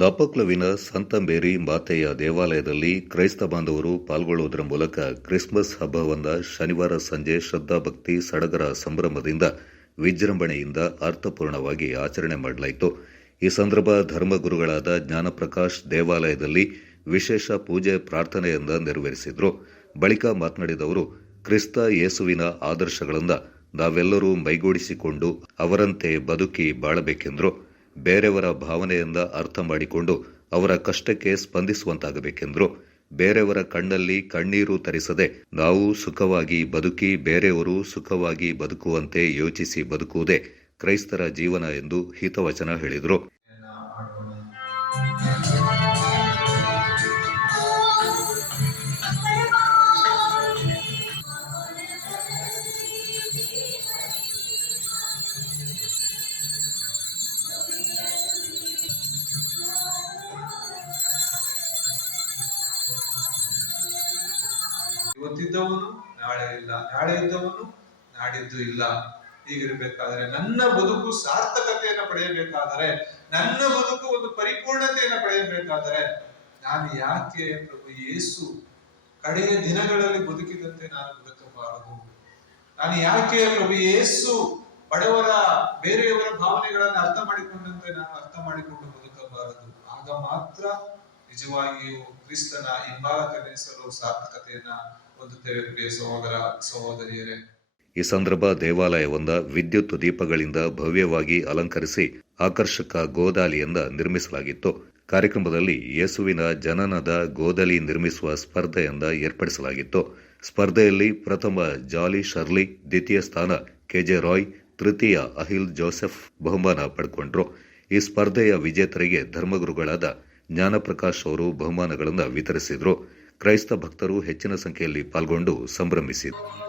ನಾಪಕ್ಲವಿನ ಸಂತಂಬೇರಿ ಮಾತೆಯ ದೇವಾಲಯದಲ್ಲಿ ಕ್ರೈಸ್ತ ಬಾಂಧವರು ಪಾಲ್ಗೊಳ್ಳುವುದರ ಮೂಲಕ ಕ್ರಿಸ್ಮಸ್ ಹಬ್ಬವನ್ನ ಶನಿವಾರ ಸಂಜೆ ಶ್ರದ್ಧಾಭಕ್ತಿ ಸಡಗರ ಸಂಭ್ರಮದಿಂದ ವಿಜೃಂಭಣೆಯಿಂದ ಅರ್ಥಪೂರ್ಣವಾಗಿ ಆಚರಣೆ ಮಾಡಲಾಯಿತು. ಈ ಸಂದರ್ಭ ಧರ್ಮಗುರುಗಳಾದ ಜ್ಞಾನಪ್ರಕಾಶ್ ದೇವಾಲಯದಲ್ಲಿ ವಿಶೇಷ ಪೂಜೆ ಪ್ರಾರ್ಥನೆಯಿಂದ ನೆರವೇರಿಸಿದ್ರು. ಬಳಿಕ ಮಾತನಾಡಿದ ಅವರು ಕ್ರಿಸ್ತ ಯೇಸುವಿನ ಆದರ್ಶಗಳಿಂದ ನಾವೆಲ್ಲರೂ ಮೈಗೂಡಿಸಿಕೊಂಡು ಅವರಂತೆ ಬದುಕಿ ಬಾಳಬೇಕೆಂದರು. ಬೇರೆಯವರ ಭಾವನೆಯಿಂದ ಅರ್ಥ ಮಾಡಿಕೊಂಡು ಅವರ ಕಷ್ಟಕ್ಕೆ ಸ್ಪಂದಿಸುವಂತಾಗಬೇಕೆಂದರು, ಬೇರೆಯವರ ಕಣ್ಣಲ್ಲಿ ಕಣ್ಣೀರು ತರಿಸದೆ ನಾವು ಸುಖವಾಗಿ ಬದುಕಿ ಬೇರೆಯವರು ಸುಖವಾಗಿ ಬದುಕುವಂತೆ ಯೋಚಿಸಿ ಬದುಕುವುದೇ ಕ್ರೈಸ್ತರ ಜೀವನ ಎಂದು ಹಿತವಚನ ಹೇಳಿದರು. ಇವತ್ತಿದ್ದವನು ನಾಳೆ ಇಲ್ಲ, ನಾಳೆ ಇದ್ದವನು ನಾಡಿದ್ದು ಇಲ್ಲ. ಹೀಗಿರ್ಬೇಕಾದ್ರೆ ನನ್ನ ಬದುಕು ಸಾರ್ಥಕತೆಯನ್ನು ಪಡೆಯಬೇಕಾದರೆ, ನನ್ನ ಬದುಕು ಒಂದು ಪರಿಪೂರ್ಣತೆಯನ್ನು ಪಡೆಯಬೇಕಾದರೆ ನಾನು ಯಾಕೆ ಪ್ರಭು ಯೇಸು ಕಡೆಯ ದಿನಗಳಲ್ಲಿ ಬದುಕಿದಂತೆ ನಾನು ಬದುಕಬಾರದು? ನಾನು ಯಾಕೆ ಪ್ರಭು ಯೇಸು ಬಡವರ, ಬೇರೆಯವರ ಭಾವನೆಗಳನ್ನು ಅರ್ಥ ಮಾಡಿಕೊಂಡಂತೆ ನಾನು ಅರ್ಥ ಮಾಡಿಕೊಂಡು ಬದುಕಬಾರದು? ಆಗ ಮಾತ್ರ ನಿಜವಾಗಿಯೂ ಕ್ರಿಸ್ತನ ಹಿಂಬಾಲಕನೆನಿಸಲು ಸಾರ್ಥಕತೆಯನ್ನ ಹೊಂದುತ್ತೇವೆ ಪ್ರಿಯ ಸಹೋದರ ಸಹೋದರಿಯರೇ. ಈ ಸಂದರ್ಭ ದೇವಾಲಯವೊಂದ ವಿದ್ಯುತ್ ದೀಪಗಳಿಂದ ಭವ್ಯವಾಗಿ ಅಲಂಕರಿಸಿ ಆಕರ್ಷಕ ಗೋದಾಲಿಯಿಂದ ನಿರ್ಮಿಸಲಾಗಿತ್ತು. ಕಾರ್ಯಕ್ರಮದಲ್ಲಿ ಯೇಸುವಿನ ಜನನದ ಗೋದಲಿ ನಿರ್ಮಿಸುವ ಸ್ಪರ್ಧೆಯಿಂದ ಏರ್ಪಡಿಸಲಾಗಿತ್ತು. ಸ್ಪರ್ಧೆಯಲ್ಲಿ ಪ್ರಥಮ ಜಾಲಿ ಶರ್ಲಿ, ದ್ವಿತೀಯ ಸ್ಥಾನ ಕೆಜೆ ರಾಯ್, ತೃತೀಯ ಅಹಿಲ್ ಜೋಸೆಫ್ ಬಹುಮಾನ ಪಡ್ಕೊಂಡ್ರು. ಈ ಸ್ಪರ್ಧೆಯ ವಿಜೇತರಿಗೆ ಧರ್ಮಗುರುಗಳಾದ ಜ್ಞಾನಪ್ರಕಾಶ್ ಅವರು ಬಹುಮಾನಗಳನ್ನು ವಿತರಿಸಿದರು. ಕ್ರೈಸ್ತ ಭಕ್ತರು ಹೆಚ್ಚಿನ ಸಂಖ್ಯೆಯಲ್ಲಿ ಪಾಲ್ಗೊಂಡು ಸಂಭ್ರಮಿಸಿದರು